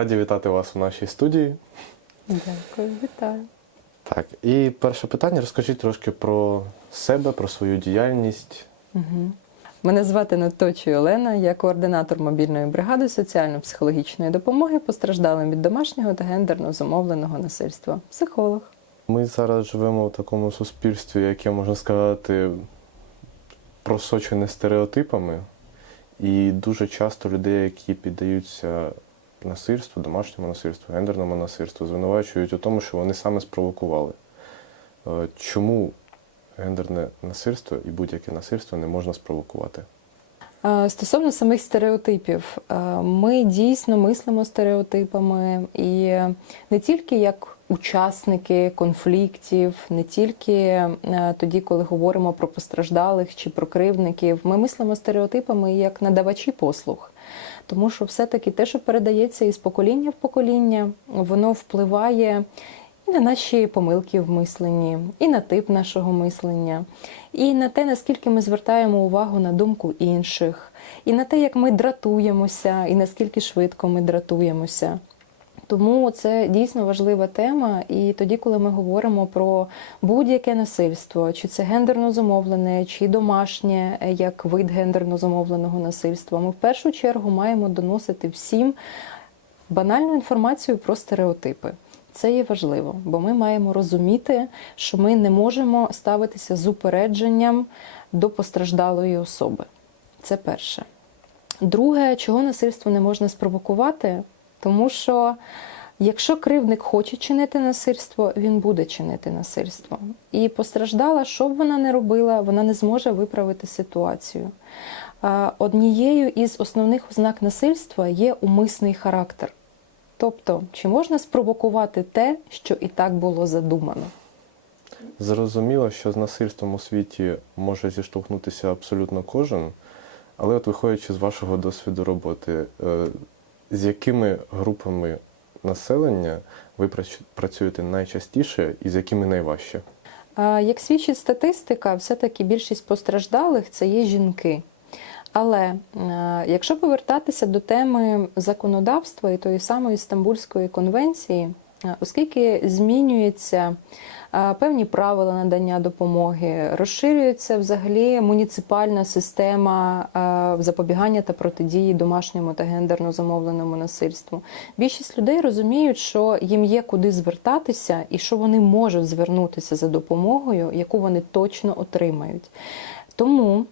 раді вітати вас у нашій студії. Дякую, вітаю. Так, і перше питання: розкажіть трошки про себе, про свою діяльність. Угу. Мене звати Наточі Олена, я координатор мобільної бригади соціально-психологічної допомоги постраждалим від домашнього та гендерно зумовленого насильства. Психолог. Ми зараз живемо в такому суспільстві, яке можна сказати просочене стереотипами, і дуже часто людей, які піддаються насильству, домашньому насильству, гендерному насильству, звинувачують у тому, що вони саме спровокували. Е, Чому гендерне насильство і будь-яке насильство не можна спровокувати? Е, Стосовно самих стереотипів, е, ми дійсно мислимо стереотипами і не тільки як учасники конфліктів, не тільки е, тоді, коли говоримо про постраждалих чи про кривдників, ми мислимо стереотипами як надавачі послуг. Тому що все-таки те, що передається із покоління в покоління, воно впливає і на наші помилки в мисленні, і на тип нашого мислення, і на те, наскільки ми звертаємо увагу на думку інших, і на те, як ми дратуємося, і наскільки швидко ми дратуємося. Тому це дійсно важлива тема. І тоді, коли ми говоримо про будь-яке насильство, чи це гендерно зумовлене, чи домашнє як вид гендерно зумовленого насильства, ми в першу чергу маємо доносити всім банальну інформацію про стереотипи. Це є важливо, бо ми маємо розуміти, що ми не можемо ставитися з упередженням до постраждалої особи. Це перше. Друге, чого насильство не можна спровокувати, тому що якщо кривдник хоче чинити насильство, він буде чинити насильство. І постраждала, що б вона не робила, вона не зможе виправити ситуацію. Однією із основних ознак насильства є умисний характер. Тобто, чи можна спровокувати те, що і так було задумано? Зрозуміло, що з насильством у світі може зіштовхнутися абсолютно кожен, але от виходячи з вашого досвіду роботи, е, з якими групами населення ви працюєте найчастіше і з якими найважче? Як свідчить статистика, все-таки більшість постраждалих це є жінки. Але якщо повертатися до теми законодавства і тої самої Стамбульської конвенції, оскільки змінюються е, певні правила надання допомоги, розширюється взагалі муніципальна система запобігання та протидії домашньому та гендерно замовленому насильству, більшість людей розуміють, що їм є куди звертатися і що вони можуть звернутися за допомогою, яку вони точно отримають. Тому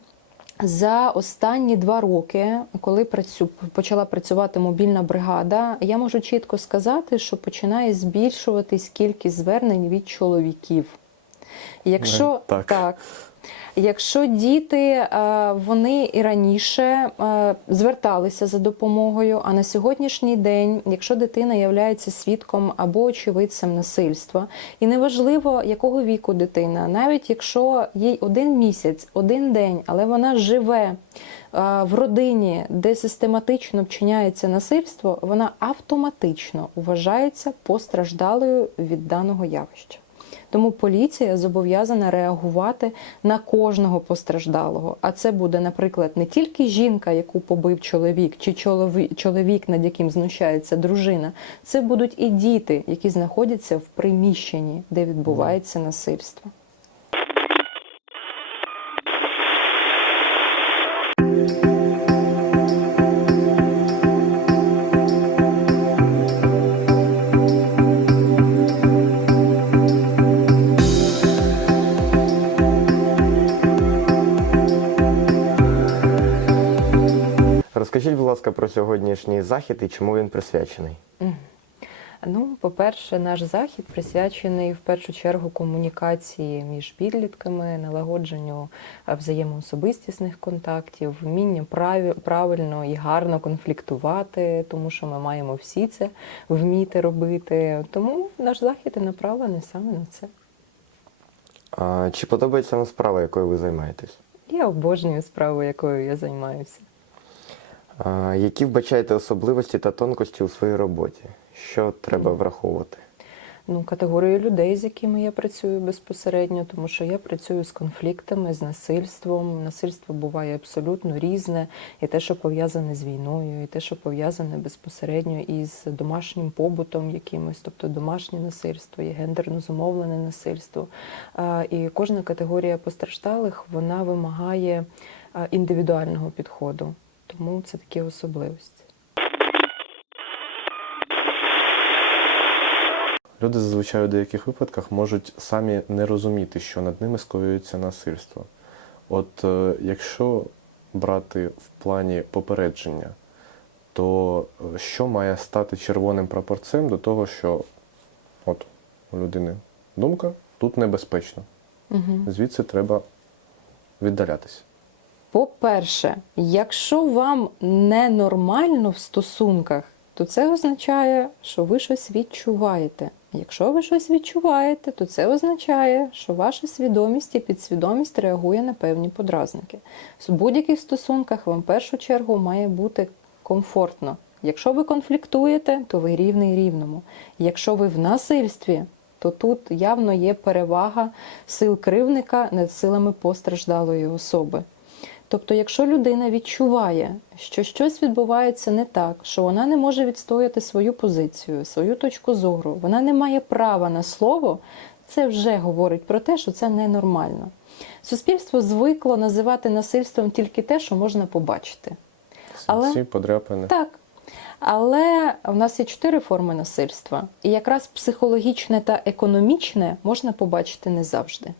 за останні два роки, коли працю, почала працювати мобільна бригада, я можу чітко сказати, що починає збільшуватись кількість звернень від чоловіків. Якщо Е, так. так, якщо діти е, вони і раніше е, зверталися за допомогою, а на сьогоднішній день, якщо дитина є свідком або очевидцем насильства, і неважливо якого віку дитина, навіть якщо їй один місяць, один день, але вона живе е, в родині, де систематично вчиняється насильство, вона автоматично вважається постраждалою від даного явища. Тому поліція зобов'язана реагувати на кожного постраждалого. А це буде, наприклад, не тільки жінка, яку побив чоловік, чи чолові- чоловік, над яким знущається дружина. Це будуть і діти, які знаходяться в приміщенні, де відбувається насильство. Розкажіть, будь ласка, про сьогоднішній захід і чому він присвячений? Ну, по-перше, наш захід присвячений в першу чергу комунікації між підлітками, налагодженню е, взаємоособистісних контактів, вмінню правильно і гарно конфліктувати, тому що ми маємо всі це вміти робити. Тому наш захід і направлений саме на це. А, чи подобається вам справа, якою ви займаєтесь? Я обожнюю справу, якою я займаюся. Які вбачаєте особливості та тонкості у своїй роботі? Що треба враховувати? ну, категорію людей, з якими я працюю безпосередньо, тому що я працюю з конфліктами, з насильством. Насильство буває абсолютно різне, і те, що пов'язане з війною, і те, що пов'язане безпосередньо із домашнім побутом якимось, тобто домашнє насильство, є гендерно зумовлене насильство. І кожна категорія постраждалих вона вимагає індивідуального підходу. Тому це такі особливості. Люди зазвичай у деяких випадках можуть самі не розуміти, що над ними скоюється насильство. От е, якщо брати в плані попередження, то е, що має стати червоним прапорцем до того, що от у людини думка тут небезпечно. Угу. Звідси треба віддалятися. По-перше, якщо вам ненормально в стосунках, то це означає, що ви щось відчуваєте. Якщо ви щось відчуваєте, то це означає, що ваша свідомість і підсвідомість реагує на певні подразники. В будь-яких стосунках вам в першу чергу має бути комфортно. Якщо ви конфліктуєте, то ви рівний рівному. Якщо ви в насильстві, то тут явно є перевага сил кривника над силами постраждалої особи. Тобто, якщо людина відчуває, що щось відбувається не так, що вона не може відстояти свою позицію, свою точку зору, вона не має права на слово, це вже говорить про те, що це ненормально. Суспільство звикло називати насильством тільки те, що можна побачити. Але- Ці подряпини. Так. Але в нас є чотири форми насильства, і якраз психологічне та економічне можна побачити не завжди.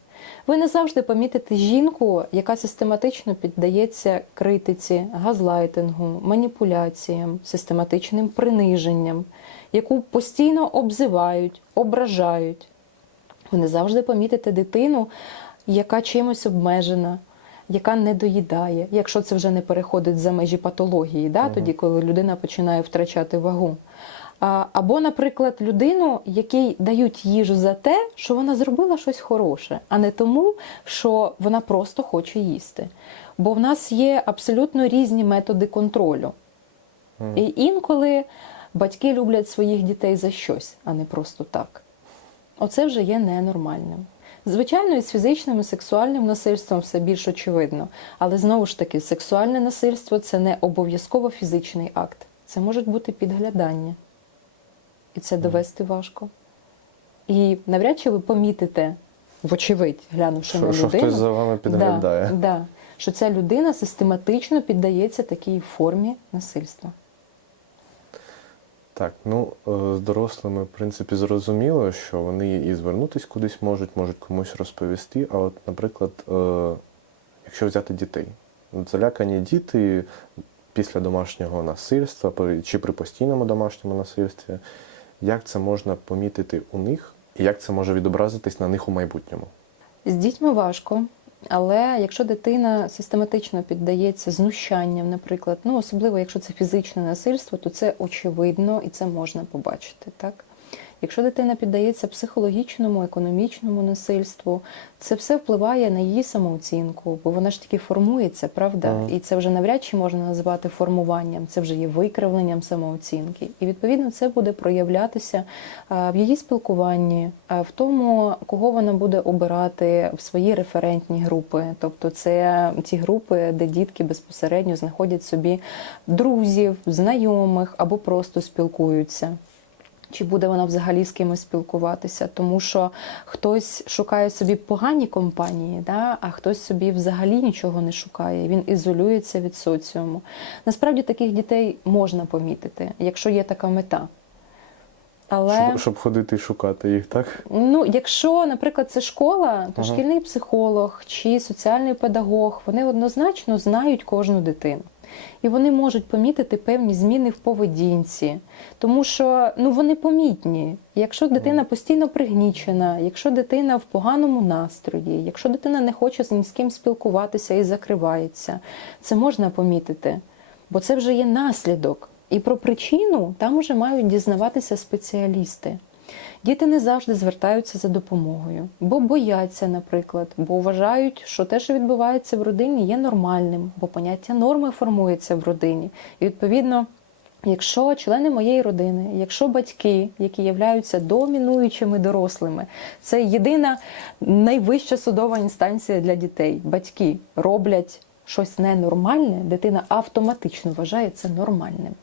Ви не завжди помітите жінку, яка систематично піддається критиці, газлайтингу, маніпуляціям, систематичним приниженням, яку постійно обзивають, ображають. Ви не завжди помітите дитину, яка чимось обмежена, яка не доїдає, якщо це вже не переходить за межі патології, да? тоді, коли людина починає втрачати вагу. Або, наприклад, людину, якій дають їжу за те, що вона зробила щось хороше, а не тому, що вона просто хоче їсти. Бо в нас є абсолютно різні методи контролю. І інколи батьки люблять своїх дітей за щось, а не просто так. Оце вже є ненормальним. Звичайно, і з фізичним і сексуальним насильством все більш очевидно. Але знову ж таки, сексуальне насильство це не обов'язково фізичний акт. Це може бути підглядання. І це довести важко. І навряд чи ви помітите, вочевидь, глянувши Що, на що хтось за вами підглядає. Да, да, що ця людина систематично піддається такій формі насильства. Так, ну е, з дорослими, в принципі, зрозуміло, що вони і звернутись кудись можуть, можуть комусь розповісти. А от, наприклад, е, якщо взяти дітей, залякані діти після домашнього насильства чи при постійному домашньому насильстві, як це можна помітити у них, і як це може відобразитись на них у майбутньому? З дітьми важко, але якщо дитина систематично піддається знущанням, наприклад, ну особливо якщо це фізичне насильство, то це очевидно і це можна побачити. Так? Якщо дитина піддається психологічному, економічному насильству, це все впливає на її самооцінку, бо вона ж таки формується, правда? Ага. І це вже навряд чи можна назвати формуванням, це вже є викривленням самооцінки. І відповідно це буде проявлятися в її спілкуванні, в тому, кого вона буде обирати в свої референтні групи. Тобто, це ті групи, де дітки безпосередньо знаходять собі друзів, знайомих або просто спілкуються. Чи буде вона взагалі з кимось спілкуватися, тому що хтось шукає собі погані компанії, да? а хтось собі взагалі нічого не шукає. Він ізолюється від соціуму. Насправді таких дітей можна помітити, якщо є така мета. Але Щоб, щоб ходити і шукати їх, так? ну, якщо, наприклад, це школа, то Ага. шкільний психолог чи соціальний педагог вони однозначно знають кожну дитину. І вони можуть помітити певні зміни в поведінці, тому що ну вони помітні. Якщо дитина постійно пригнічена, якщо дитина в поганому настрої, якщо дитина не хоче з ні з ким спілкуватися і закривається, це можна помітити, бо це вже є наслідок. І про причину там уже мають дізнаватися спеціалісти. Діти не завжди звертаються за допомогою, бо бояться, наприклад, бо вважають, що те, що відбувається в родині, є нормальним, бо поняття норми формується в родині. І відповідно Якщо члени моєї родини, якщо батьки, які являються домінуючими дорослими, це єдина найвища судова інстанція для дітей. Батьки роблять щось ненормальне, дитина автоматично вважає це нормальним.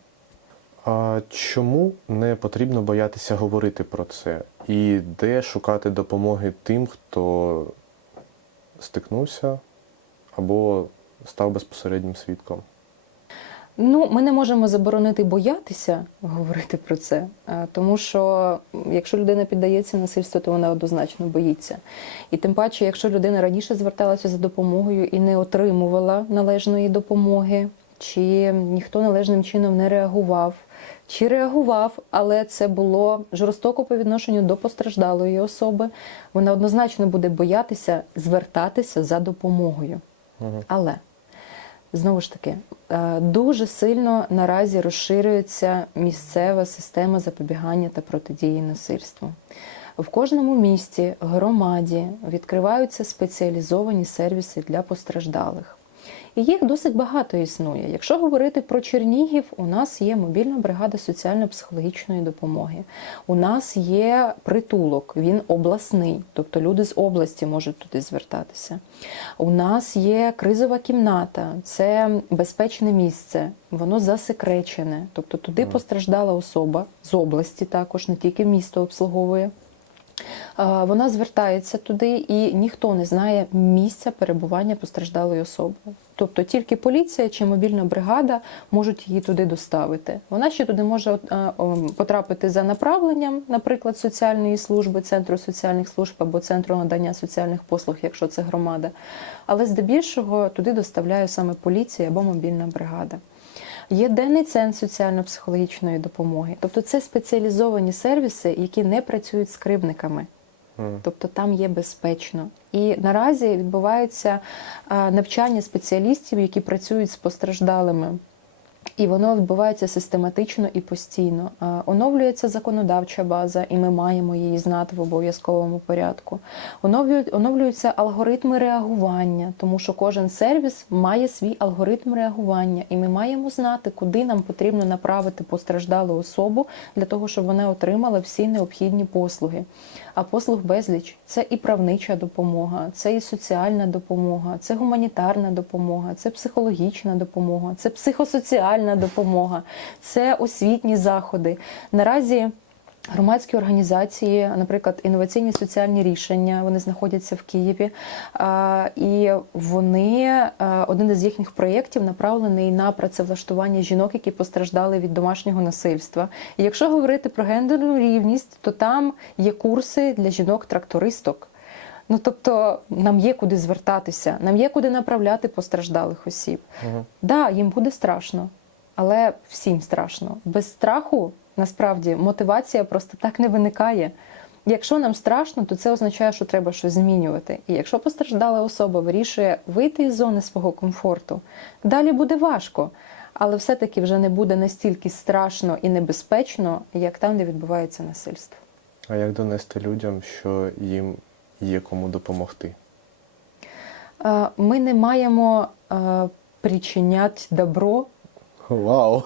А чому не потрібно боятися говорити про це? І де шукати допомоги тим, хто стикнувся або став безпосереднім свідком? Ну, ми не можемо заборонити боятися говорити про це, е, тому що якщо людина піддається насильству, то вона однозначно боїться. І тим паче, якщо людина раніше зверталася за допомогою і не отримувала належної допомоги, чи ніхто належним чином не реагував, чи реагував, але це було жорстоко по відношенню до постраждалої особи, вона однозначно буде боятися звертатися за допомогою. Угу. Але знову ж таки, е, дуже сильно наразі розширюється місцева система запобігання та протидії насильству. В кожному місті, громаді відкриваються спеціалізовані сервіси для постраждалих. І їх досить багато існує. Якщо говорити про Чернігів, у нас є мобільна бригада соціально-психологічної допомоги. У нас є притулок, він обласний, тобто люди з області можуть туди звертатися. У нас є кризова кімната, це безпечне місце, воно засекречене. Тобто туди постраждала особа з області, також не тільки місто обслуговує. Вона звертається туди, і ніхто не знає місця перебування постраждалої особи. Тобто тільки поліція чи мобільна бригада можуть її туди доставити. Вона ще туди може потрапити за направленням, наприклад, соціальної служби, центру соціальних служб або центру надання соціальних послуг, якщо це громада. Але здебільшого туди доставляє саме поліція або мобільна бригада. Є денний центр соціально-психологічної допомоги, тобто це спеціалізовані сервіси, які не працюють з кривдниками. Тобто там є безпечно. І наразі відбувається навчання спеціалістів, які працюють з постраждалими. І воно відбувається систематично і постійно. Оновлюється законодавча база, і ми маємо її знати в обов'язковому порядку. Оновлюють, оновлюються алгоритми реагування, тому що кожен сервіс має свій алгоритм реагування, і ми маємо знати, куди нам потрібно направити постраждалу особу для того, щоб вона отримала всі необхідні послуги. А послуг безліч це і правнича допомога, це і соціальна допомога, це гуманітарна допомога, це психологічна допомога, це психосоціальна допомога, це освітні заходи. Наразі Громадські організації, наприклад, інноваційні соціальні рішення, вони знаходяться в Києві, і вони один із їхніх проєктів направлений на працевлаштування жінок, які постраждали від домашнього насильства. І якщо говорити про гендерну рівність, то там є курси для жінок-трактористок. Ну тобто нам є куди звертатися, нам є куди направляти постраждалих осіб. Мгм. Да, їм буде страшно, але всім страшно. Без страху насправді мотивація просто так не виникає. Якщо нам страшно, то це означає, що треба щось змінювати. І якщо постраждала особа вирішує вийти із зони свого комфорту, далі буде важко, але все-таки вже не буде настільки страшно і небезпечно, як там, де відбувається насильство. А як донести людям, що їм є кому допомогти? Е, Ми не маємо е, причиняти добро Вау!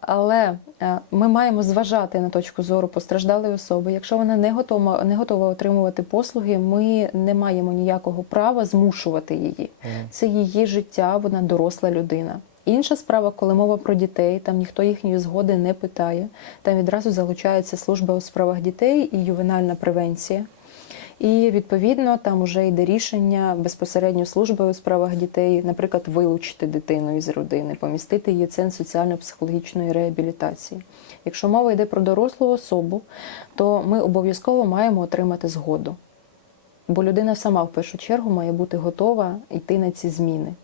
Але е, ми маємо зважати на точку зору постраждалої особи. Якщо вона не готова, не готова отримувати послуги, ми не маємо ніякого права змушувати її. Це її життя, вона доросла людина. Інша справа, коли мова про дітей, там ніхто їхньої згоди не питає. Там відразу залучається служба у справах дітей і ювенальна превенція. І відповідно там вже йде рішення безпосередньо служби у справах дітей, наприклад, вилучити дитину із родини, помістити її центр соціально-психологічної реабілітації. Якщо мова йде про дорослу особу, то ми обов'язково маємо отримати згоду. Бо людина сама в першу чергу має бути готова йти на ці зміни.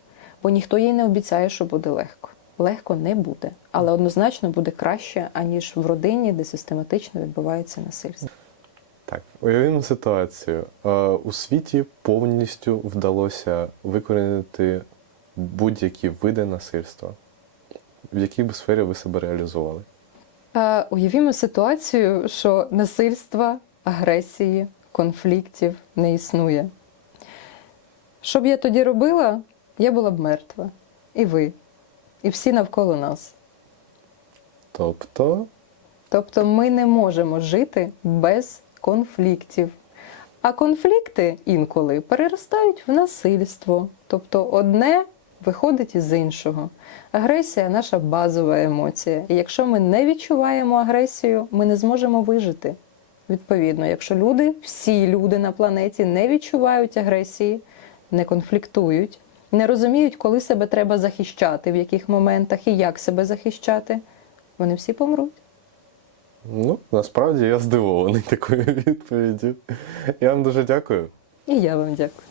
Бо ніхто їй не обіцяє, що буде легко. Легко не буде, але однозначно буде краще, аніж в родині, де систематично відбувається насильство. Так, уявімо ситуацію. Е, У світі повністю вдалося викорінити будь-які види насильства. В якій би сфері ви себе реалізували? Е, Уявімо ситуацію, що насильства, агресії, конфліктів не існує. Що б я тоді робила, я була б мертва. І ви. і всі навколо нас. Тобто, Тобто ми не можемо жити без конфліктів. А конфлікти інколи переростають в насильство. Тобто одне виходить із іншого. Агресія наша базова емоція. І якщо ми не відчуваємо агресію, ми не зможемо вижити. Відповідно, якщо люди, всі люди на планеті не відчувають агресії, не конфліктують, не розуміють, коли себе треба захищати, в яких моментах і як себе захищати, вони всі помруть. Ну, насправді я здивований такою відповіддю. Я вам дуже дякую. І я вам дякую.